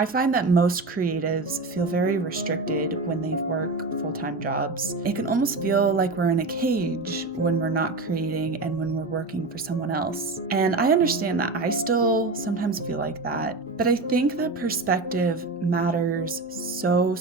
I find that most creatives feel very restricted when they work full-time jobs. It can almost feel like we're in a cage when we're not creating and when we're working for someone else. And I understand that I still sometimes feel like that, but I think that perspective matters so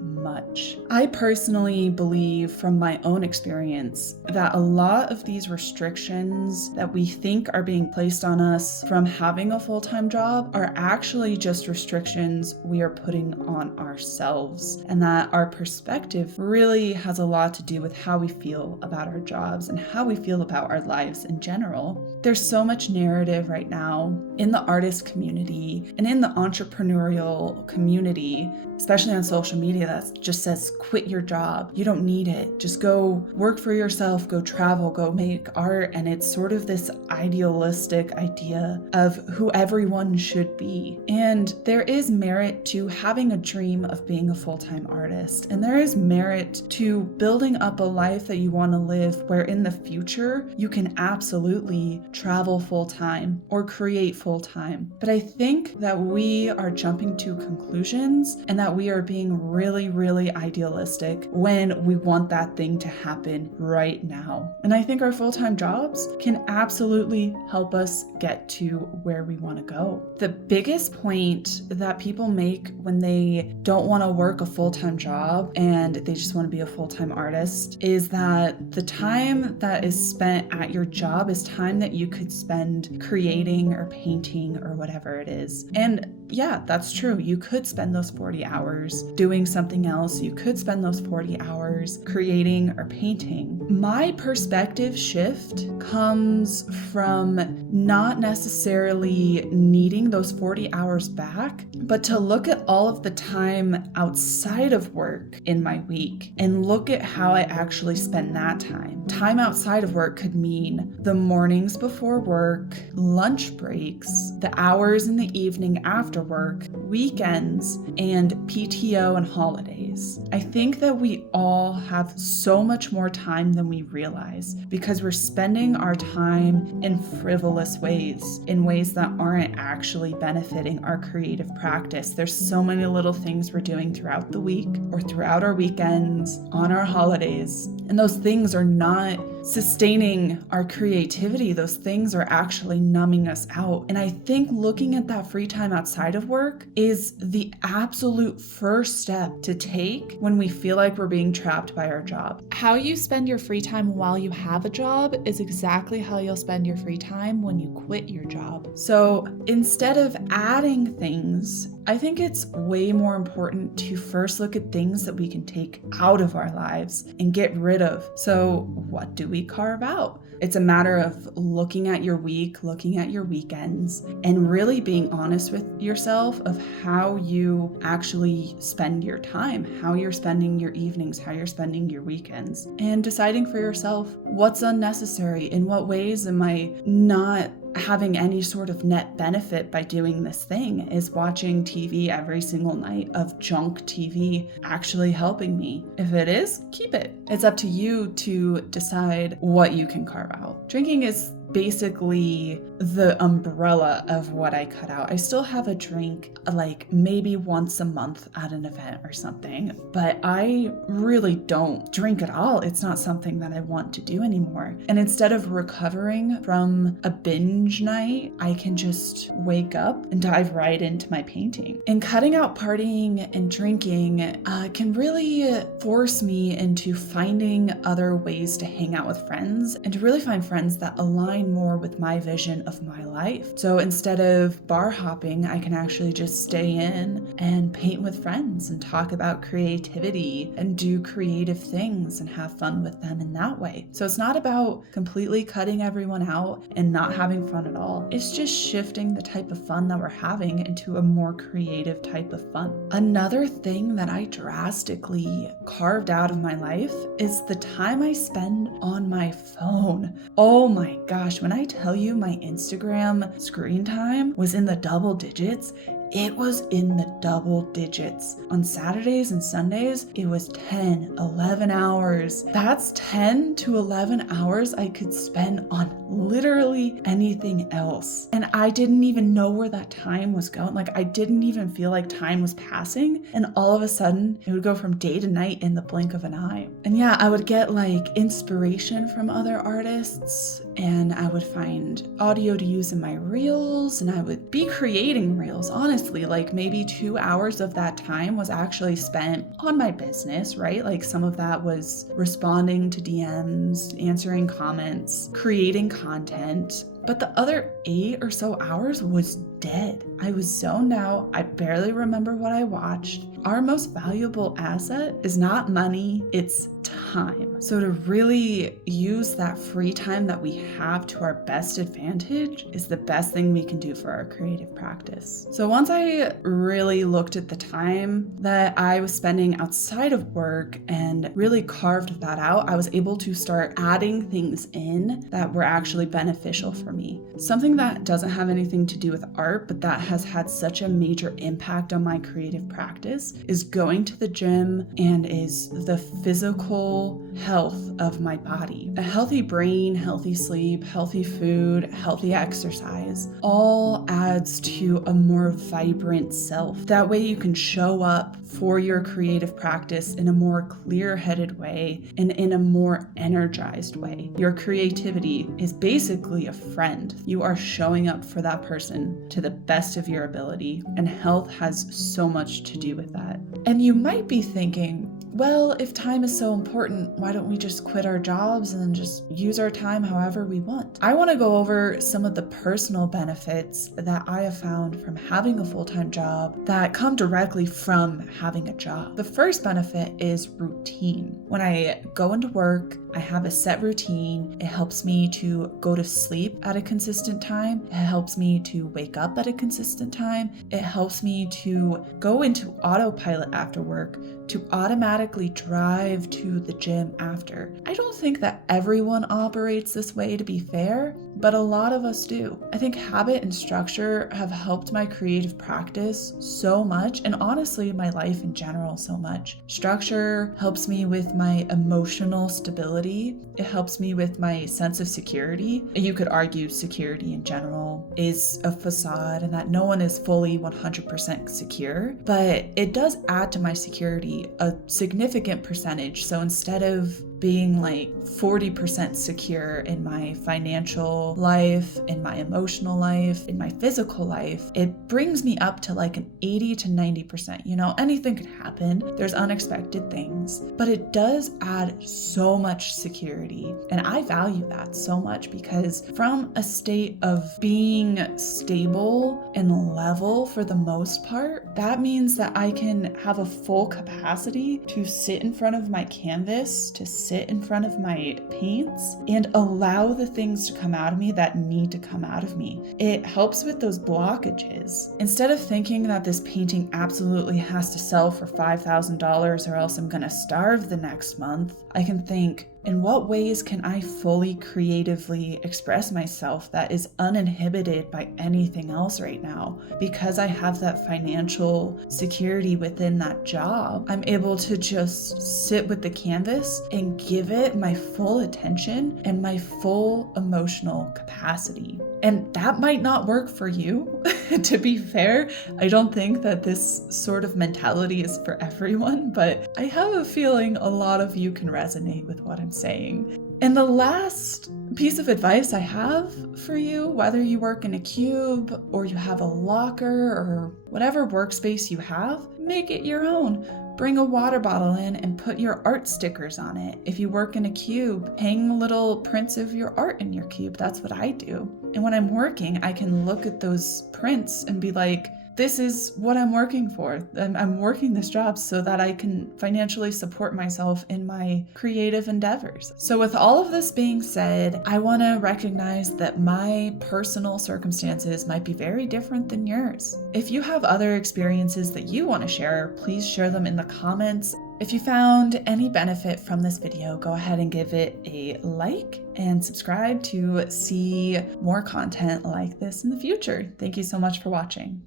much. I personally believe from my own experience that a lot of these restrictions that we think are being placed on us from having a full-time job are actually just restrictions we are putting on ourselves, and that our perspective really has a lot to do with how we feel about our jobs and how we feel about our lives in general. There's so much narrative right now in the artist community and in the entrepreneurial community, especially on social media, that just says, quit your job. You don't need it. Just go work for yourself, go travel, go make art. And it's sort of this idealistic idea of who everyone should be. And there is merit to having a dream of being a full-time artist. And there is merit to building up a life that you want to live where in the future you can absolutely travel full-time or create full-time. But I think that we are jumping to conclusions and that we are being really idealistic when we want that thing to happen right now. And I think our full-time jobs can absolutely help us get to where we want to go. The biggest point that people make when they don't want to work a full-time job and they just want to be a full-time artist is that the time that is spent at your job is time that you could spend creating or painting or whatever it is. And yeah, that's true. You could spend those 40 hours doing something else. You could spend those 40 hours creating or painting. My perspective shift comes from not necessarily needing those 40 hours back, but to look at all of the time outside of work in my week and look at how I actually spend that time. Time outside of work could mean the mornings before work, lunch breaks, the hours in the evening after work, weekends, and PTO and holidays. I think that we all have so much more time than we realize because we're spending our time in frivolous ways, in ways that aren't actually benefiting our creative practice. There's so many little things we're doing throughout the week or throughout our weekends, on our holidays, and those things are not sustaining our creativity. Those things are actually numbing us out. And I think looking at that free time outside of work is the absolute first step to take when we feel like we're being trapped by our job. How you spend your free time while you have a job is exactly how you'll spend your free time when you quit your job. So instead of adding things, I think it's way more important to first look at things that we can take out of our lives and get rid of. So what do we carve out? It's a matter of looking at your week, looking at your weekends, and really being honest with yourself of how you actually spend your time, how you're spending your evenings, how you're spending your weekends, and deciding for yourself what's unnecessary. In what ways am I not having any sort of net benefit by doing this thing? Is watching TV every single night of junk TV actually helping me? If it is, keep it. It's up to you to decide what you can carve out. Drinking is basically the umbrella of what I cut out. I still have a drink like maybe once a month at an event or something, but I really don't drink at all. It's not something that I want to do anymore. And instead of recovering from a binge night, I can just wake up and dive right into my painting. And cutting out partying and drinking can really force me into finding other ways to hang out with friends and to really find friends that align more with my vision of my life. So instead of bar hopping, I can actually just stay in and paint with friends and talk about creativity and do creative things and have fun with them in that way. So it's not about completely cutting everyone out and not having fun at all. It's just shifting the type of fun that we're having into a more creative type of fun. Another thing that I drastically carved out of my life is the time I spend on my phone. Oh my gosh, when I tell you my Instagram screen time was in the double digits, it was in the double digits. On Saturdays and Sundays, it was 10, 11 hours. That's 10 to 11 hours I could spend on literally anything else. And I didn't even know where that time was going. Like, I didn't even feel like time was passing. And all of a sudden, it would go from day to night in the blink of an eye. And yeah, I would get like inspiration from other artists, and I would find audio to use in my reels, and I would be creating reels. Honestly, like maybe 2 hours of that time was actually spent on my business, right? Like some of that was responding to DMs, answering comments, creating content. But the other 8 or so hours was dead. I was zoned out. I barely remember what I watched. Our most valuable asset is not money, it's time. So to really use that free time that we have to our best advantage is the best thing we can do for our creative practice. So once I really looked at the time that I was spending outside of work and really carved that out, I was able to start adding things in that were actually beneficial for me. Something that doesn't have anything to do with art, but that has had such a major impact on my creative practice is going to the gym and is the physical health of my body. A healthy brain, healthy sleep, healthy food, healthy exercise all adds to a more vibrant self. That way you can show up for your creative practice in a more clear-headed way and in a more energized way. Your creativity is basically a friend. You are showing up for that person to the best of your ability, and health has so much to do with that. And you might be thinking, well, if time is so important, why don't we just quit our jobs and just use our time however we want? I want to go over some of the personal benefits that I have found from having a full-time job that come directly from having a job. The first benefit is routine. When I go into work, I have a set routine. It helps me to go to sleep at a consistent time. It helps me to wake up at a consistent time. It helps me to go into autopilot after work, to automatically drive to the gym after. I don't think that everyone operates this way, to be fair, but a lot of us do. I think habit and structure have helped my creative practice so much, and honestly, my life in general so much. Structure helps me with my emotional stability. It helps me with my sense of security. You could argue security in general is a facade and that no one is fully 100% secure, but it does add to my security a significant percentage. So instead of being like 40% secure in my financial life, in my emotional life, in my physical life, it brings me up to like an 80 to 90%. You know, anything could happen. There's unexpected things, but it does add so much security. And I value that so much because from a state of being stable and level for the most part, that means that I can have a full capacity to sit in front of my canvas, to sit in front of my paints and allow the things to come out of me that need to come out of me. It helps with those blockages. Instead of thinking that this painting absolutely has to sell for $5,000 or else I'm gonna starve the next month, I can think, in what ways can I fully creatively express myself that is uninhibited by anything else right now? Because I have that financial security within that job, I'm able to just sit with the canvas and give it my full attention and my full emotional capacity. And that might not work for you. To be fair, I don't think that this sort of mentality is for everyone, but I have a feeling a lot of you can resonate with what I'm saying. And the last piece of advice I have for you, whether you work in a cube or you have a locker or whatever workspace you have, make it your own. Bring a water bottle in and put your art stickers on it. If you work in a cube, hang little prints of your art in your cube. That's what I do. And when I'm working, I can look at those prints and be like, this is what I'm working for. I'm working this job so that I can financially support myself in my creative endeavors. So with all of this being said, I want to recognize that my personal circumstances might be very different than yours. If you have other experiences that you want to share, please share them in the comments. If you found any benefit from this video, go ahead and give it a like and subscribe to see more content like this in the future. Thank you so much for watching.